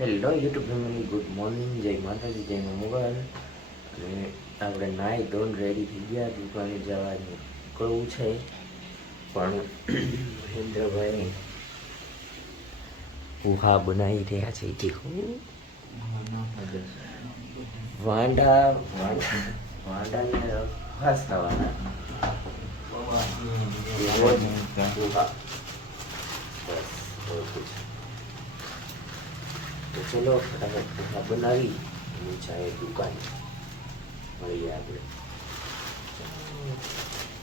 Hello YouTube family good morning જય માતાજી જય મોગલ અને આપણે નાય ધોન રેડી થઈ ગયા. દુકાને જવાનું નીકળવું છે. પણ મહેન્દ્રભાઈ ગુહા બનાવી રહ્યા છે. તીખું વાંડા વાંડાને ખાસ થવાના. બસ. તો ચલો ફટાફટ પુહા બનાવી અને જાય દુકાન મળીએ આપણે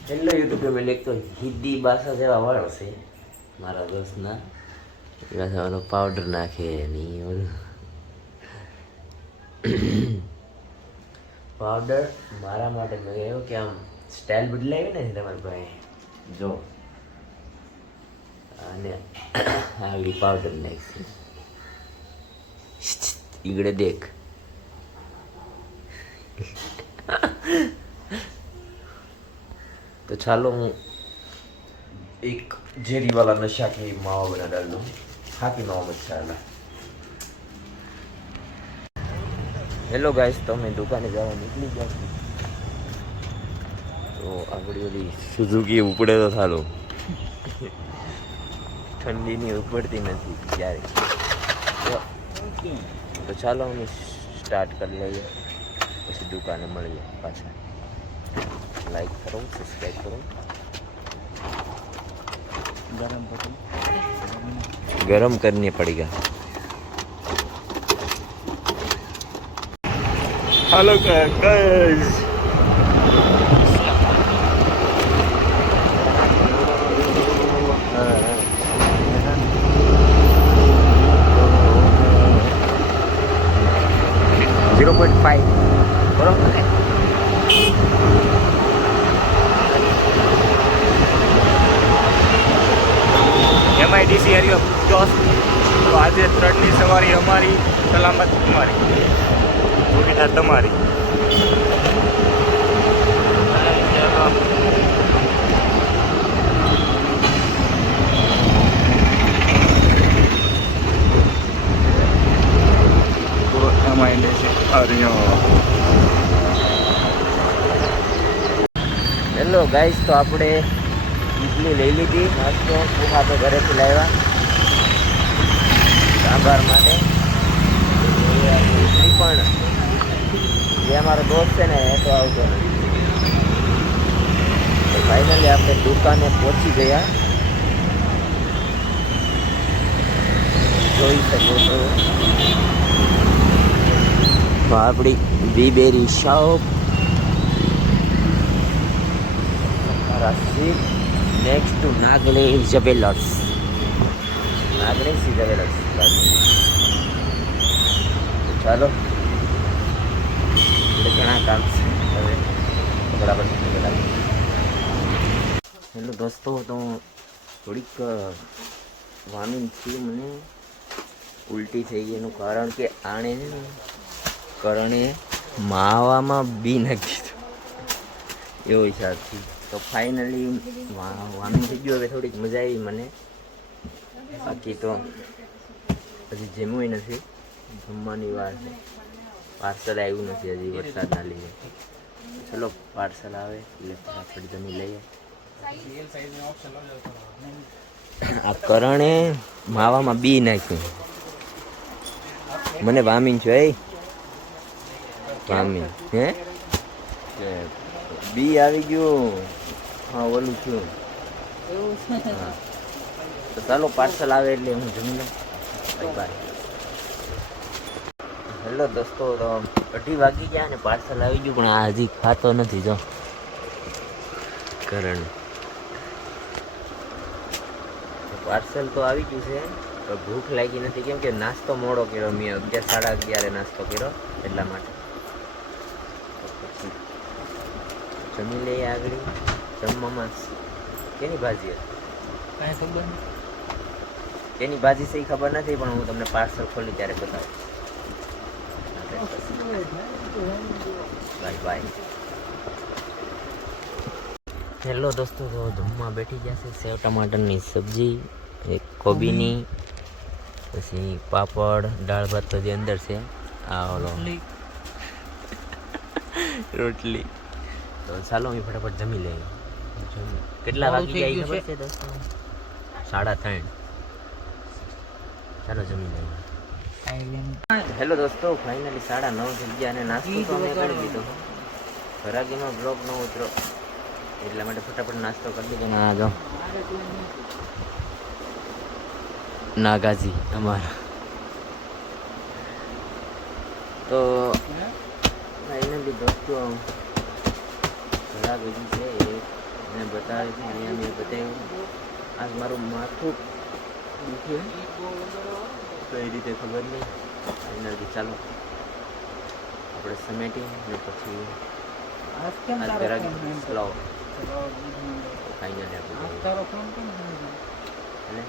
એટલે યુટ્યુબ ફેમિલી એક તો હિન્દી ભાષા જેવા વાળો છે મારા દોસ્તના એવા થવાનો પાવડર નાખે નહીં પાવડર મારા માટે મેં કે આમ સ્ટાઇલ બદલાવી ને તમારા ભાઈ જો અને આવી પાવડર નાખશે ઈગડે દેખ तो ચાલો હું એક जेरी वाला नशा के मावा बना डाल दूँ खाकी मावा मसाला હેલો ગાઈસ તો અમે દુકાને જવા નીકળી ગયા છીએ તો આપણી ઓલી સુઝુકી ઉપડે તો સારું ઠંડીની ઉપડતી નથી ક્યારે તો- તો ચાલો અમે સ્ટાર્ટ કરી લઈએ પછી દુકાને મળીએ પાછા લાઈક કરો સબસ્ક્રાઈબ કરો गरम पड़ी गरम करने पड़ेगा हेलो गाइस આજે ત્રણની સવારી અમારી સલામત તમારી સુવિધા તમારી. એમઆઈડીસી હરિયો હેલો ગાઈસ તો આપણે ઇડલી લઈ લીધી. નાસ્તો તો ઘરેથી લાવ્યા. સાંભાર માટે. પણ. જે અમારો દોસ્ત છે ને, એ તો આવતો નથી. ફાઇનલી આપણે દુકાને પહોંચી ગયા. જોઈ શકો છો. આપણી બીબેરી shop. Next to to jewellers. Jewelers. Nagle ચાલો. એટલે ઘણા કામ છે. હવે બરાબર હેલો દોસ્તો, તો થોડીક વામિન થયું મને. ઉલટી થઈ ગઈ એનું કારણ કે આણે કરણે માવામાં બી નાખી એવો હિસાબથી તો ફાઇનલી વામિન થઈ ગયું. હવે થોડીક મજા આવી મને. બાકી તો હજી જમ્યું નથી જમવાની વાર છે. પાર્સલ આવ્યું નથી હજી વરસાદના લીધે. ચલો પાર્સલ આવે એટલે ફટાફટ જમી લઈએ. આ કરણે માવામાં બી નાખ્યું. મને વામીન છો એ? વામીન હે? બી આવી ગયું. હા ઓલું થયું. તો ચાલો પાર્સલ આવે એટલે હું જમી લઉં. હેલો દોસ્તો અઢી વાગી ગયા ને પાર્સલ આવી ગયું, પણ હજી ખાતો નથી, જો. કરણ પાર્સલ તો આવી ગયું છે પણ ભૂખ લાગી નથી. કેમ કે નાસ્તો મોડો કર્યો મેં, અગિયાર, સાડા અગિયારે નાસ્તો કર્યો એટલા માટે. જમી લઈએ આગળ. જમવામાં કેની ભાજી હતી? કાંઈ ખબર નહીં. કેની ભાજી સહી ખબર નથી, પણ હું તમને પાર્સલ ખોલી ત્યારે બતાવું. Bye bye. હેલો દોસ્તો, તો જમવા બેઠી ગયા છે. સેવ ટમાટરની સબ્જી, એક કોબીની, પછી પાપડ, દાળ ભાત જે અંદર છે. આ ઓલો રોટલી. તો ચાલો હું ફટાફટ જમી લઈએ. કેટલા વાગી સાડા ત્રણ. ચાલો જમી લઈએ. હેલો દોસ્તો ફાઇનલી સાડા નવ થઈ ગયા અને નાસ્તો તો અમે કરી લીધો ઘરાગીનો બ્લોક ન ઉતરો. એટલા માટે ફટાફટ નાસ્તો કરી દીધો ના જો. નાગાજી અમારા. તો ફાઇનલી દોસ્તો ખરાબ છે એને બતાવે છે અહીંયા મેં બતાવ્યું. આજ મારું માથું દુખે એ રીતે ખબર નહીં એનાથી ચાલો. આપણે સમેટી ને પછી આજ ઘરાગ લાવો. નહીં આપણે જઈએ.